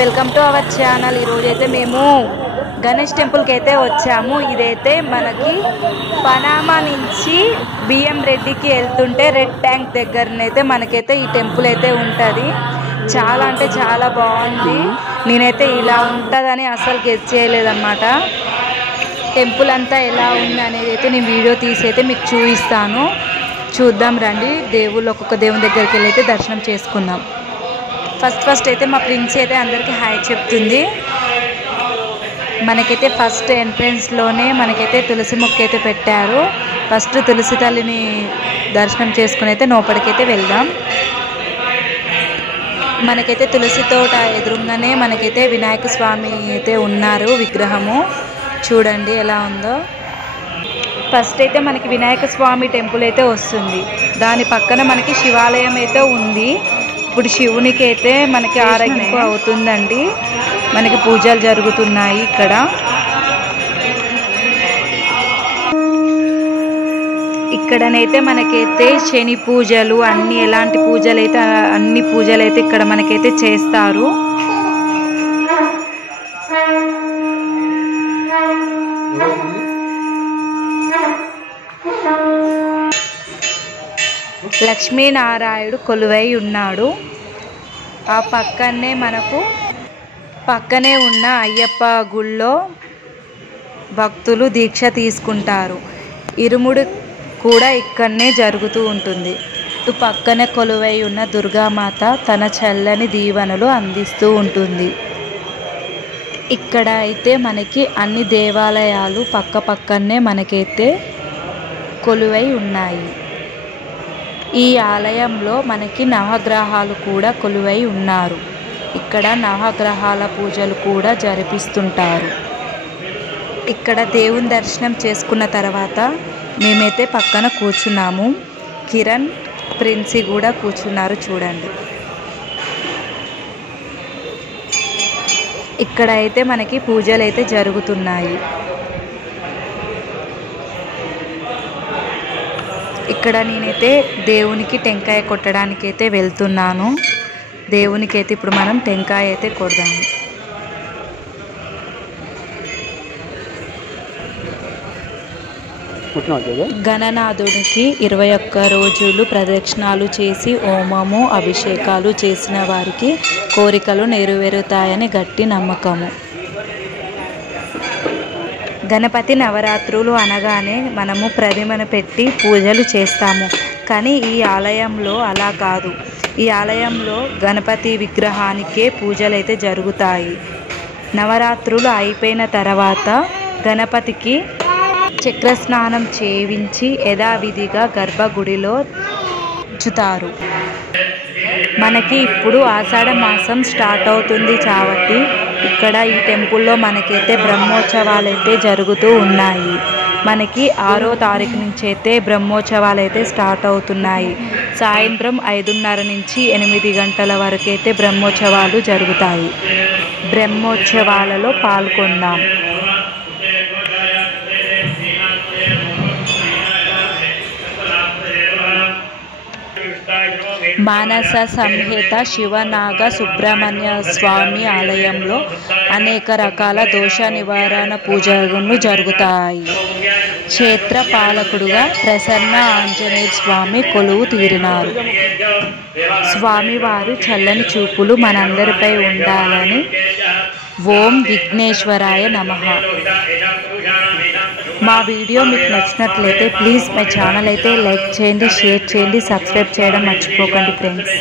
Welcome to our channel. ఈరోజైతే మేము గణేష్ టెంపుల్కి అయితే వచ్చాము। ఇదైతే మనకి పనామా నుంచి బిఎం రెడ్డికి వెళ్తుంటే రెడ్ ట్యాంక్ దగ్గరనైతే మనకైతే ఈ టెంపుల్ అయితే ఉంటుంది। చాలా అంటే చాలా బాగుంది। నేనైతే ఇలా ఉంటుందని అసలు గెస్ చేయలేదన్నమాట। టెంపుల్ అంతా ఎలా ఉంది అనేది అయితే నేను వీడియో తీసి అయితే మీకు చూపిస్తాను। చూద్దాం రండి। దేవుళ్ళు ఒక్కొక్క దేవుని దగ్గరికి వెళ్ళి అయితే దర్శనం చేసుకుందాం। ఫస్ట్ అయితే మా ప్రిన్స్ అయితే అందరికీ హాయ్ చెప్తుంది। మనకైతే ఫస్ట్ ఎంట్రన్స్లోనే మనకైతే తులసి మొక్క అయితే పెట్టారు। ఫస్ట్ తులసి తల్లిని దర్శనం చేసుకుని అయితే లోపలికైతే వెళ్దాం। మనకైతే తులసి తోట ఎదురుగానే మనకైతే వినాయక స్వామి అయితే ఉన్నారు విగ్రహము। చూడండి ఎలా ఉందో। ఫస్ట్ అయితే మనకి వినాయక స్వామి టెంపుల్ అయితే వస్తుంది। దాని పక్కన మనకి శివాలయం అయితే ఉంది। ఇప్పుడు శివునికి అయితే మనకి ఆరాధింపు అవుతుందండి। మనకి పూజలు జరుగుతున్నాయి ఇక్కడ। ఇక్కడనైతే మనకైతే శని పూజలు అన్ని ఎలాంటి పూజలు అయితే అన్ని పూజలు అయితే ఇక్కడ మనకైతే చేస్తారు। లక్ష్మీనారాయణుడు కొలువై ఉన్నాడు। ఆ పక్కనే ఉన్న అయ్యప్ప గుళ్ళో భక్తులు దీక్ష తీసుకుంటారు। ఇరుముడు కూడా ఇక్కడనే జరుగుతూ ఉంటుంది। ఇటు పక్కనే కొలువై ఉన్న దుర్గామాత తన చల్లని దీవెనలు అందిస్తూ ఉంటుంది। ఇక్కడ అయితే మనకి అన్ని దేవాలయాలు పక్కనే మనకైతే కొలువై ఉన్నాయి। ఈ ఆలయంలో మనకి నవగ్రహాలు కూడా కొలువై ఉన్నారు। ఇక్కడ నవగ్రహాల పూజలు కూడా జరిపిస్తుంటారు। ఇక్కడ దేవుని దర్శనం చేసుకున్న తర్వాత మేమైతే పక్కన కూర్చున్నాము। కిరణ్ ప్రిన్సి కూడా కూర్చున్నారు చూడండి। ఇక్కడ అయితే మనకి పూజలు అయితే జరుగుతున్నాయి। ఇక్కడ నేనైతే దేవునికి టెంకాయ కొట్టడానికి అయితే వెళ్తున్నాను। దేవునికి అయితే ఇప్పుడు మనం టెంకాయ అయితే కొడదాము। గణనాథునికి 21 రోజులు ప్రదక్షిణాలు చేసి హోమము అభిషేకాలు చేసిన వారికి కోరికలు నెరవేరుతాయని గట్టి నమ్మకము। గణపతి నవరాత్రులు అనగానే మనము ప్రతిమను పెట్టి పూజలు చేస్తాము। కానీ ఈ ఆలయంలో అలా కాదు। ఈ ఆలయంలో గణపతి విగ్రహానికే పూజలు అయితే జరుగుతాయి। నవరాత్రులు అయిపోయిన తర్వాత గణపతికి చక్రస్నానం చేయించి యథావిధిగా గర్భగుడిలో ఉంచుతారు। మనకి ఇప్పుడు ఆషాఢ మాసం స్టార్ట్ అవుతుంది కాబట్టి ఇక్కడ ఈ టెంపుల్లో మనకైతే బ్రహ్మోత్సవాలు అయితే జరుగుతూ ఉన్నాయి। మనకి 6వ తారీఖు నుంచి అయితే బ్రహ్మోత్సవాలు అయితే స్టార్ట్ అవుతున్నాయి। సాయంత్రం 5:30 నుంచి 8 గంటల వరకు అయితే బ్రహ్మోత్సవాలు జరుగుతాయి। బ్రహ్మోత్సవాలలో పాల్గొందాం। మానస సంహిత శివనాగ సుబ్రహ్మణ్య స్వామి ఆలయంలో అనేక రకాల దోష నివారణ పూజలు జరుగుతాయి। క్షేత్ర పాలకుడుగా ప్రసన్న ఆంజనేయ స్వామి కొలువు తీరినారు। స్వామివారు చల్లని చూపులు మనందరిపై ఉండాలని ఓం విఘ్నేశ్వరాయ నమః। మా వీడియో మీకు నచ్చినట్లయితే ప్లీజ్ మా ఛానల్ అయితే లైక్ చేయండి, షేర్ చేయండి, సబ్స్క్రైబ్ చేయడం మర్చిపోకండి ఫ్రెండ్స్।